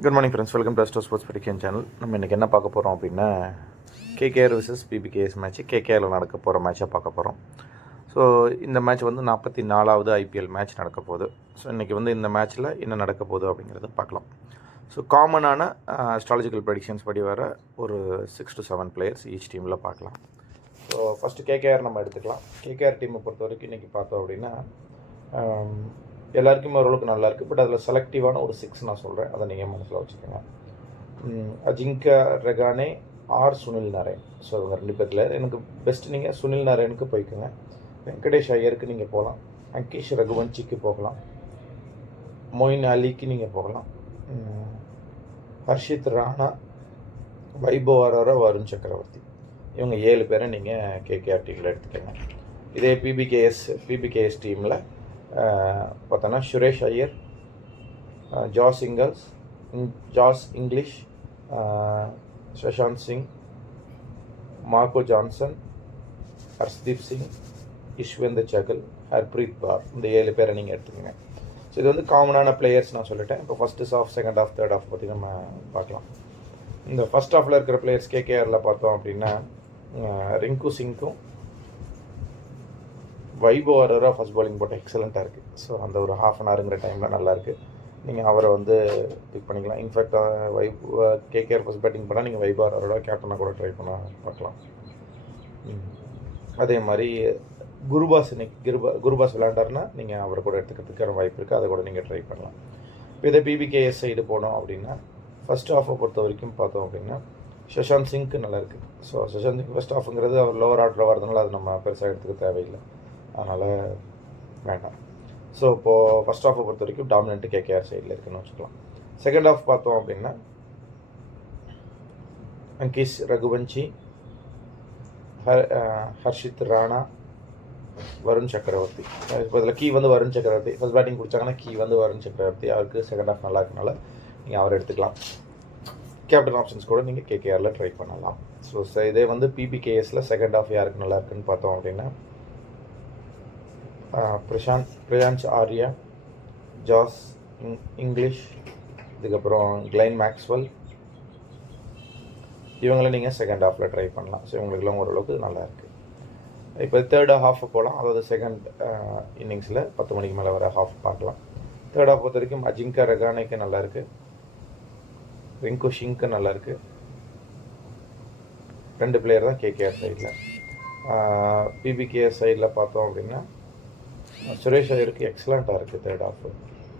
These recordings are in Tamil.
Good morning friends, welcome to store sports படிக்கன் சேனல். நம்ம இன்றைக்கி என்ன பார்க்க போகிறோம் அப்படின்னா, கேகேஆர் vs பிபிகேஎஸ் மேட்ச்சு, கேகேஆரில் நடக்க போகிற மேட்சை பார்க்க போகிறோம். ஸோ இந்த மேட்ச் வந்து 44வது ஐபிஎல் மேட்ச் நடக்க போகுது. ஸோ இன்றைக்கி வந்து இந்த மேட்ச்சில் என்ன நடக்க போகுது அப்படிங்கிறத பார்க்கலாம். ஸோ காமனான அஸ்ட்ராலஜிக்கல் ப்ரெடிக்ஷன்ஸ் படி வர ஒரு 6 to 7 பிளேயர்ஸ் ஈச் டீமில் பார்க்கலாம். ஸோ ஃபஸ்ட்டு கேகேஆர் நம்ம எடுத்துக்கலாம். கேகேஆர் டீமை பொறுத்த வரைக்கும் இன்றைக்கி பார்த்தோம் அப்படின்னா, எல்லாருக்குமே ஓரளவுக்கு நல்லாயிருக்கு. பட் அதில் செலக்டிவான ஒரு 6 நான் சொல்கிறேன், அதை நீங்கள் மனசில் வச்சுக்கோங்க. அஜிங்கா ரகானே ஆர் சுனில் நாராயண். ஸோ இவங்க 2 பேரில் எனக்கு பெஸ்ட் நீங்கள் சுனில் நாராயணுக்கு போய்க்குங்க. வெங்கடேஷ் ஐயருக்கு நீங்கள் போகலாம். அங்கேஷ் ரகுவன்சிக்கு போகலாம். மொயின் அலிக்கு நீங்கள் போகலாம். ஹர்ஷித் ராணா, வைபவ் அரோரா, வருண் சக்கரவர்த்தி. இவங்க 7 பேரை நீங்கள் கேகேஆர் டீமில் எடுத்துக்கோங்க. இதே பிபிகேஎஸ் டீமில் பார்த்தோன்னா Suresh Iyer, Josh Inglis, Shashank Singh, Marco Jansen, Harshdeep Singh, Yuzvendra Chahal, Harpreet Brar. இந்த 7 பேரை நீங்கள் எடுத்துக்கோங்க. ஸோ இது வந்து காமனான பிளேயர்ஸ் நான் சொல்லிட்டேன். இப்போ first half, second half, third half பற்றி நம்ம பார்க்கலாம். இந்த ஃபஸ்ட் ஹாஃபில் இருக்கிற பிளேயர்ஸ் கேகேஆரில் பார்த்தோம் அப்படின்னா, ரிங்கு சிங்க்கும் வைபவ் அரோரா ஃபஸ்ட் பாலிங் போட்ட எக்ஸலண்ட்டாக இருக்குது. ஸோ அந்த ஒரு ½ டைமில் நல்லாயிருக்கு. நீங்கள் அவரை வந்து பிக் பண்ணிக்கலாம். இன்ஃபேக்ட் கேகேஆர் ஃபஸ்ட் பேட்டிங் பண்ணால் நீங்கள் வைபவ் அரோரா கேப்டனாக கூட ட்ரை பண்ண பார்க்கலாம். அதே மாதிரி குருபாஸ் விளையாண்டாருன்னா நீங்கள் அவரை கூட எடுத்துக்கிறதுக்கான வாய்ப்பு இருக்குது. அதை கூட நீங்கள் ட்ரை பண்ணலாம். இப்போ இதை பிபிகேஎஸ் சைடு போனோம் அப்படின்னா, ஃபஸ்ட் ஹாஃபை பொறுத்த வரைக்கும் பார்த்தோம் அப்படின்னா, சஷாந்த் சிங்க்கு நல்லாயிருக்கு. ஸோ சஷாந்த் சிங் ஃபஸ்ட் ஹாஃபுங்கிறது அவர் லோவர் ஆர்டரில் வரதுனால அது நம்ம பெருசாக எடுத்துக்க தேவையில்லை, அதனால் வேண்டாம். ஸோ இப்போது ஃபஸ்ட் ஹாஃபை பொறுத்த வரைக்கும் டாமினன்ட்டு கேகேஆர் சைடில் இருக்குன்னு வச்சுக்கலாம். செகண்ட் ஹாஃப் பார்த்தோம் அப்படின்னா, அங்கேஷ் ரகுவன்சி, ஹர்ஷித் ராணா, வருண் சக்கரவர்த்தி. இப்போ இதில் கீ வந்து வருண் சக்கரவர்த்தி ஃபஸ்ட் பேட்டிங் பிடிச்சாங்கன்னா கீ வந்து வருண் சக்கரவர்த்தி. அவருக்கு செகண்ட் ஹாஃப் நல்லா இருக்கனால நீங்கள் அவரை எடுத்துக்கலாம். கேப்டன் ஆப்ஷன்ஸ் கூட நீங்கள் கேகேஆரில் ட்ரை பண்ணலாம். ஸோ இதே வந்து பிபிகேஎஸில் செகண்ட் ஹாஃப் யாருக்கு நல்லா இருக்குன்னு பார்த்தோம் அப்படின்னா, பிரியான்ஸ் ஆர்யா, ஜாஸ் இங்கிலீஷ், இதுக்கப்புறம் கிளைன் மேக்ஸ்வெல், இவங்கள நீங்கள் செகண்ட் ஹாஃபில் ட்ரை பண்ணலாம். ஸோ இவங்களுக்குலாம் ஓரளவுக்கு நல்லா இருக்குது. இப்போ தேர்ட் ஹாஃப் போகலாம். அதாவது செகண்ட் இன்னிங்ஸில் 10 மணிக்கு மேலே வர ஹாஃப் பார்க்கலாம். தேர்ட் ஹாஃப் பொறுத்த வரைக்கும் அஜிங்கா ரகானேக்கு நல்லாயிருக்கு, ரிங்கு சிங்க்கு நல்லாயிருக்கு. 2 பிளேயர் தான் கேகேஆர் சைடில். பிபிகேஎஸ் சைடில் பார்த்தோம் அப்படின்னா, சுரேஷ் ஐயருக்கு எக்ஸலண்ட்டாக இருக்குது தேர்ட் ஹாஃப்.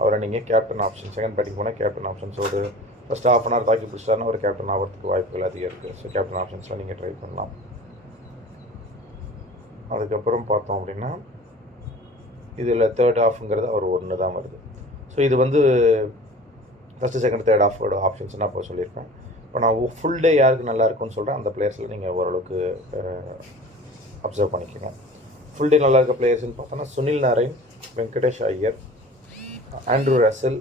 அவரை நீங்கள் கேப்டன் ஆப்ஷன், செகண்ட் பேட்டிங் போனால் கேப்டன் ஆப்ஷன்ஸ் ஒரு ஃபஸ்ட் ½ hour தாக்கி பிடிச்சிட்டாருன்னா ஒரு கேப்டன் ஆகிறதுக்கு வாய்ப்புகள் அதிகம் இருக்குது. ஸோ கேப்டன் ஆப்ஷன்ஸில் நீங்கள் ட்ரை பண்ணலாம். அதுக்கப்புறம் பார்த்தோம் அப்படின்னா, இதில் தேர்ட் ஹாஃப்ங்கிறது அவர் 1 தான் வருது. ஸோ இது வந்து ஃபஸ்ட்டு செகண்ட் தேர்ட் ஹாஃபோட ஆப்ஷன்ஸ் நான் இப்போ சொல்லியிருப்பேன். இப்போ நான் ஃபுல் டே யாருக்கு நல்லா இருக்குன்னு சொல்கிறேன், அந்த பிளேயர்ஸில் நீங்கள் ஓரளவுக்கு அப்சர்வ் பண்ணிக்கோங்க. ஃபுல் டே நல்லா இருக்க பிளேயர்ஸ்னு பார்த்தோன்னா, சுனில் நாராயண், வெங்கடேஷ் ஐயர், ஆண்ட்ரூ ரசல்,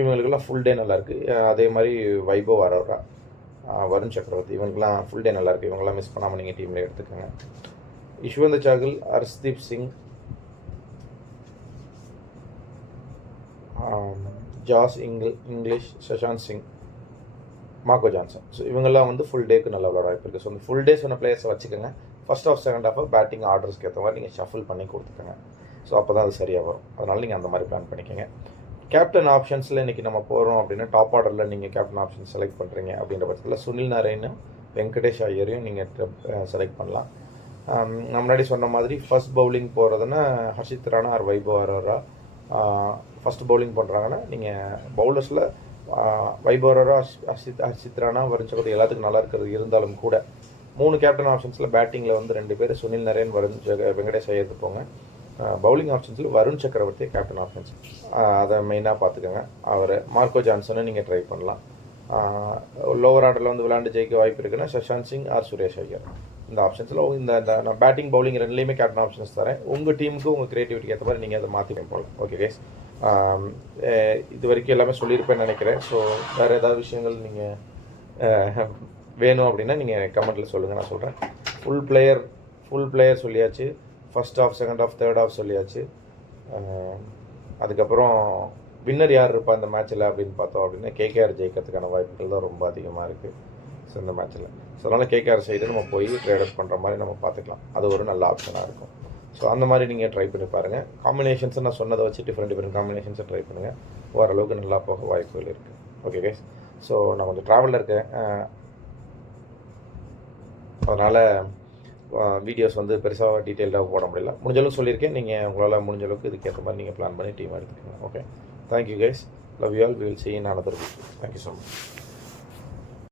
இவங்களுக்கெல்லாம் ஃபுல் டே நல்லாயிருக்கு. அதே மாதிரி வைபவ் அரோரா, வருண் சக்கரவர்த்தி, இவங்களுக்குலாம் ஃபுல் டே நல்லாயிருக்கு. இவங்கெல்லாம் மிஸ் பண்ணாமல் நீங்கள் டீமில் எடுத்துக்கோங்க. Yuzvendra Chahal, Harshdeep Singh, Josh Inglis, Shashank Singh, Marco Jansen. So இவங்கெல்லாம் வந்து ஃபுல் டேக்கு நல்ல விளையாட வாய்ப்பு இருக்குது. ஸோ இந்த ஃபுல் டே சொன்ன பிளேயர்ஸை வச்சுக்கோங்க. First half second half batting ஆர்டர்ஸ்க்கு ஏற்ற மாதிரி நீங்கள் ஷஃபில் பண்ணி கொடுத்துக்கோங்க. ஸோ அப்போ தான் அது சரியாக வரும். அதனால் நீங்கள் அந்த மாதிரி பிளான் பண்ணிக்கோங்க. கேப்டன் ஆப்ஷன்ஸில் இன்றைக்கி நம்ம போகிறோம் அப்படின்னா, டாப் ஆர்டரில் நீங்கள் கேப்டன் ஆப்ஷன் செலக்ட் பண்ணுறீங்க அப்படின்ற பட்சத்தில் சுனில் நாராயணும் வெங்கடேஷ் ஐயரையும் நீங்கள் செலக்ட் பண்ணலாம். நான் முன்னாடி சொன்ன மாதிரி ஃபஸ்ட் பவுலிங் போகிறதுன்னா Harshit Rana or Vaibhav Arora. Fast bowling பண்ணுறாங்கன்னா நீங்கள் பவுலர்ஸில் வைபவ் அரோரா, ஹர்ஷித் ராணா, வருண் சக்கரவர்த்தி எல்லாத்துக்கும் நல்லா இருக்கிறது இருந்தாலும் கூட 3 கேப்டன் ஆப்ஷன்ஸில் பேட்டிங்கில் வந்து 2 பேர் சுனில் நாராயண், வெங்கடேஷ் ஐயருக்கு போங்க. பவுலிங் ஆப்ஷன்ஸில் வருண் சக்கரவர்த்தி கேப்டன் ஆப்ஷன்ஸ், அதை மெயினாக பார்த்துக்கோங்க. அவர் மார்க்கோ ஜான்சனை நீங்கள் ட்ரை பண்ணலாம். லோவர் ஆர்டரில் வந்து விளையாண்டு ஜெயிக்க வாய்ப்பு இருக்குன்னா சஷாந்த் சிங் ஆர் சுரேஷ் ஐயர். இந்த ஆப்ஷன்ஸில் இந்த நான் பேட்டிங் பவுலிங் 2லேயுமே கேப்டன் ஆப்ஷன்ஸ் தரேன். உங்கள் டீமுக்கு உங்கள் க்ரியேட்டிவிட்டிக்கு ஏற்ற மாதிரி நீங்கள் அதை மாற்றி போகலாம். ஓகே கைஸ், இது வரைக்கும் எல்லாமே சொல்லியிருப்பேன்னு நினைக்கிறேன். ஸோ வேறு ஏதாவது விஷயங்கள் நீங்கள் வேணும் அப்படின்னா நீங்கள் கமெண்ட்டில் சொல்லுங்கள், நான் சொல்கிறேன். ஃபுல் பிளேயர் சொல்லியாச்சு. First half, second half, third half சொல்லியாச்சு. அதுக்கப்புறம் வின்னர் யார் இருப்பா இந்த மேட்ச்சில் அப்படின்னு பார்த்தோம் அப்படின்னா கேகேஆர் ஜெயிக்கிறதுக்கான வாய்ப்புகள் தான் ரொம்ப அதிகமாக இருக்குது ஸோ இந்த மேட்ச்சில். ஸோ அதனால் கேகேஆர் சைடு நம்ம போய் ட்ரேட் அவுட் பண்ணுற மாதிரி நம்ம பார்த்துக்கலாம். அது ஒரு நல்ல ஆப்ஷனாக இருக்கும். ஸோ அந்த மாதிரி நீங்கள் ட்ரை பண்ணி பாருங்கள். காம்பினேஷன்ஸை நான் சொன்னதை வச்சு டிஃப்ரெண்ட் காம்பினேஷன்ஸை ட்ரை பண்ணுங்கள். ஓரளவுக்கு நல்லா போக வாய்ப்புகள் இருக்குது. Okay guys. ஸோ நான் கொஞ்சம் ட்ராவலில் இருக்கேன், அதனால் வீடியோஸ் வந்து பெருசாக டீட்டெயில்டாக போட முடியல. முடிஞ்ச அளவுக்கு சொல்லியிருக்கேன். நீங்கள் உங்களால் முடிஞ்ச அளவுக்கு இதுக்கேற்ற மாதிரி நீங்கள் பிளான் பண்ணி டீம் எடுத்துக்கோங்க. Okay, thank you guys. Love you all. We will see you in another video. Thank you so much.